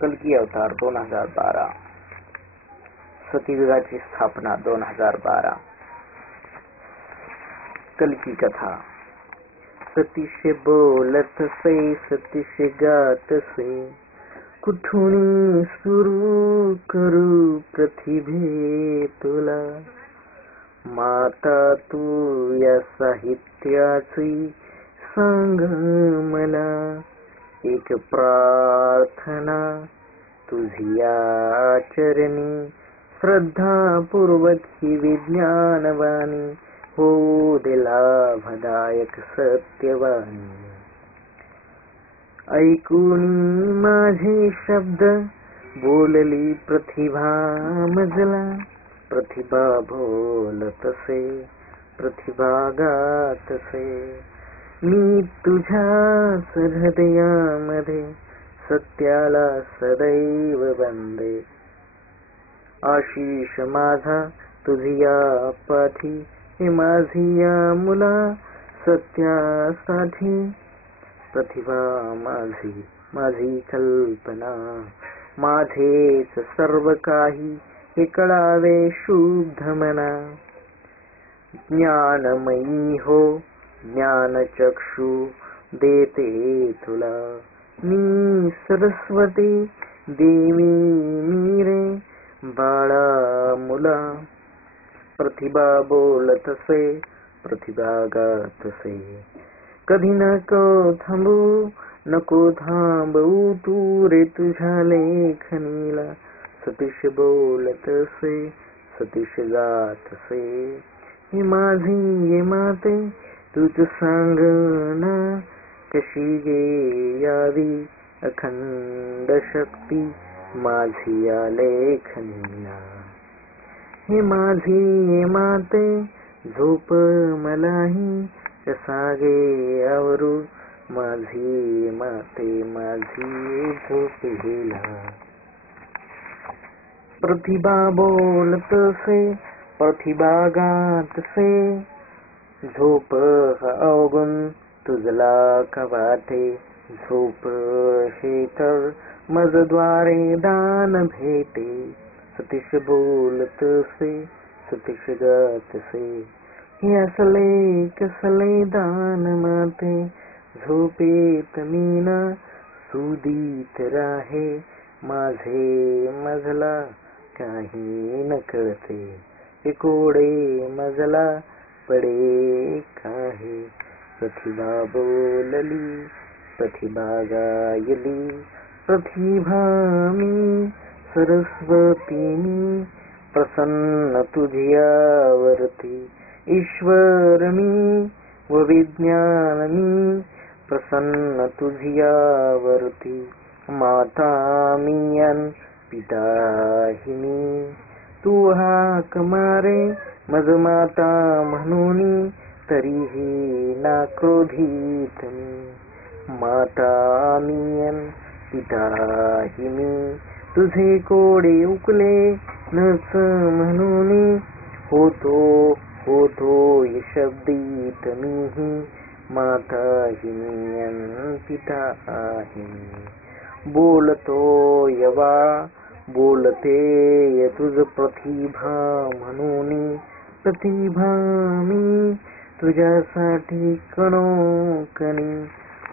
कल्की अवतार 2012, सतीयुगाची स्थापना 2012. कल्की कथा. सतीश बोलत से, सतीश गात से, कुठून सुरू करू प्रतिभे तुला. माता तू या साहित्याची सांग मला, एक प्रार्थना तुझी या चरणी, श्रद्धापूर्वक ही विज्ञानवाणी, होऊ दे लाभदायक सत्यवाणी. ऐकून माझे शब्द बोलली प्रतिभा मजला, प्रतिभा बोलतसे, प्रतिभा गातसे. मी तुझ्याच हृदयामध्ये सत्याला सदैव वंदे. आशिष माझा तुझी या पाठी, हे माझी या मुला सत्यासाठी. प्रतिभा माझी, माझी कल्पना, माझेच सर्व काही, हे कळावे शुद्ध मना. ज्ञानमयी हो, ज्ञानचक्षु देते तुला. मी सरस्वती देवी मी रे, बाळा मुला. प्रतिभा बोलतसे, प्रतिभा गातसे. कधी नको थांबू, नको थांबवू तू रे तुझ्या लेखणीला. सतीश बोलतसे, सतीश गातसे. हे माझी ये माते, तूच सांग ना, कशी गे यावी अखंड शक्ती माझी या लेखणीला. हे माझी ये माते, झोप मलाही, कसा गे आवरू माझी माते, माझी झोप गेला. प्रतिभा बोलतसे, प्रतिभा गातसे. झोप अवगुण तुझला कवाटे, झोप हे तर मजद्वारे दान भेटे. सतीश बोलतसे, सतीश गातसे. हे असले कसले दान माते, झोपेत मीना सुदीत राहे. माझे मजला काही न कळते, हे कोडे मजला पडे काहे. प्रतिभा बोलली, प्रतिभा गायली. प्रतिभा मी, सरस्वती मी, प्रसन्न तुझ्यावरती. ईश्वर मी व विज्ञान मी, प्रसन्न तुझ्यावरती. माता मी अन पिताही मी, तू हाक मारे मज माता म्हणून, तरीही ना क्रोधित मी. माता मी अन पिताही मी, तुझे कोडे उकले नच म्हणून. होतो होतो शब्दीत मीही, माताही मी अन पिताही मी. बोलतो यवा बोलते तुझ प्रतिभा म्हणून. प्रतिभा मी तुझ्यासाठी कणोकणी,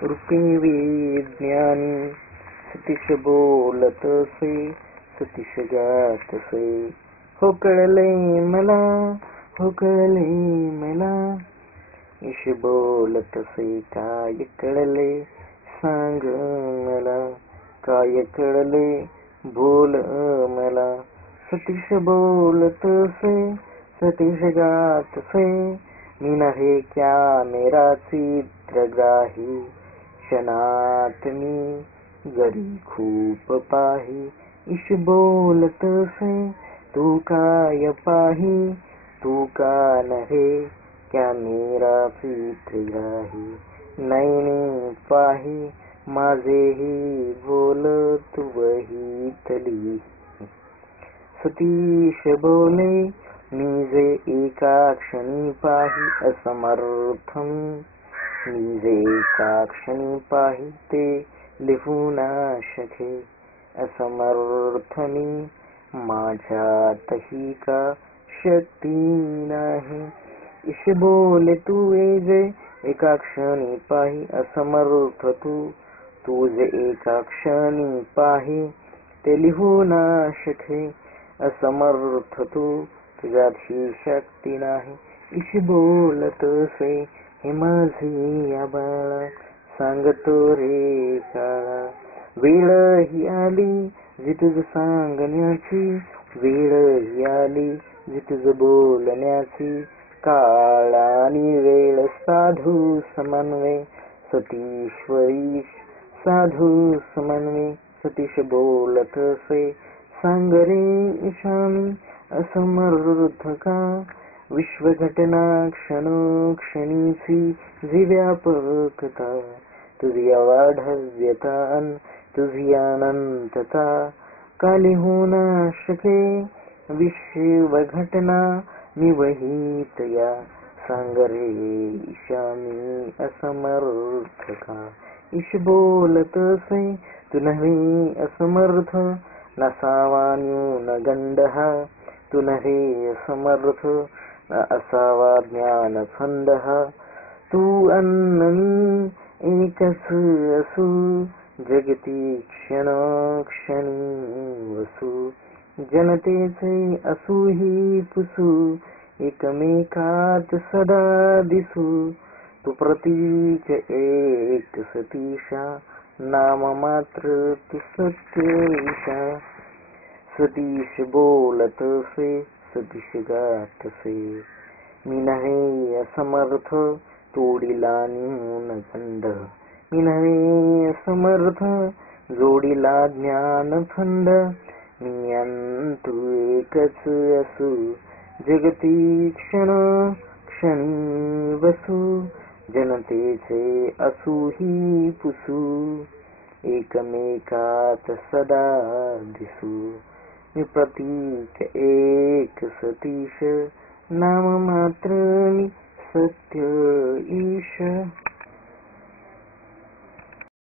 रूपे विज्ञानी. सतीश बोलतसे, सतीश गातसे. हो कळले मला, हो कळले मला. ईश बोलतसे, काय कळले सांग मला. काय कळले बोल मला. सतीश बोलतसे, सतीश गातसे. मी नव्हे क्या मेरा चित्रग्राही, क्षणात मी जरी खूप पाही. ईश बोलतसे, तू काय पाही, तू का नव्हे क्या मेरा चित्रग्राही. नैनी पाही माझेही बोल तू वहीतली. सतीश बोले, मी जे एका क्षणी पाही असमर्थम. मी जे एका क्षणी पाही ते लिहू ना शके. असमर्थनी माझ्यातही का शक्ती नाही. ईश बोले तू जे एका क्षणी पाही. असमर्थ तू जे एका क्षणी पाही. ते लिहू ना शके असमर्थ तुझ्यात ही शक्ती नाही. ईश बोलतसे हे माझे या बाळा, सांगतो रे काळा. वेळ ही आली जी तुझ सांगण्याची, वेळ ही आली जी तुझ बोलण्याची. काळ आणि वेळ साधू समन्वय, सतीश्वरी साधू समन्वय. सतीश बोलतसे सांग रे ईशानी, असमर्थ का. विश्वघटना क्षणोक्षणीची जी व्यापकता, तुझी अवाढव्यता अन तुझी अनंतता. का लिहू ना शके विश्वघटना मी वहीत या. सांग रे ईशा मी असमर्थ का. ईश बोलतसे तू नव्हे असमर्थ, नसावा न्यूनगंड हा. तू नव्हे असमर्थ न असावा ज्ञानफंद हा. तू अन्न मी एकच असू, जगती क्षणोक्षणी वसू. जनतेचे असू ही पुसू, एकमेकात सदा दिसू. तू प्रतीक एक सतीशा, नाम मात्र तू सत्य ईशा. सतीश बोलतसे सतीश गातसे, मी नव्हे असमर्थ तोडिला न्यूनगंड. मी नव्हे असमर्थ जोडिला ज्ञानफंद. मी अन तू एकच असू, जगती क्षणोक्षणी वसू. जनतेचे असू ही पुसू, एकमेकात सदा दिसू. मी प्रतीक एक सतीश, नाम मात्र मी सत्य ईश.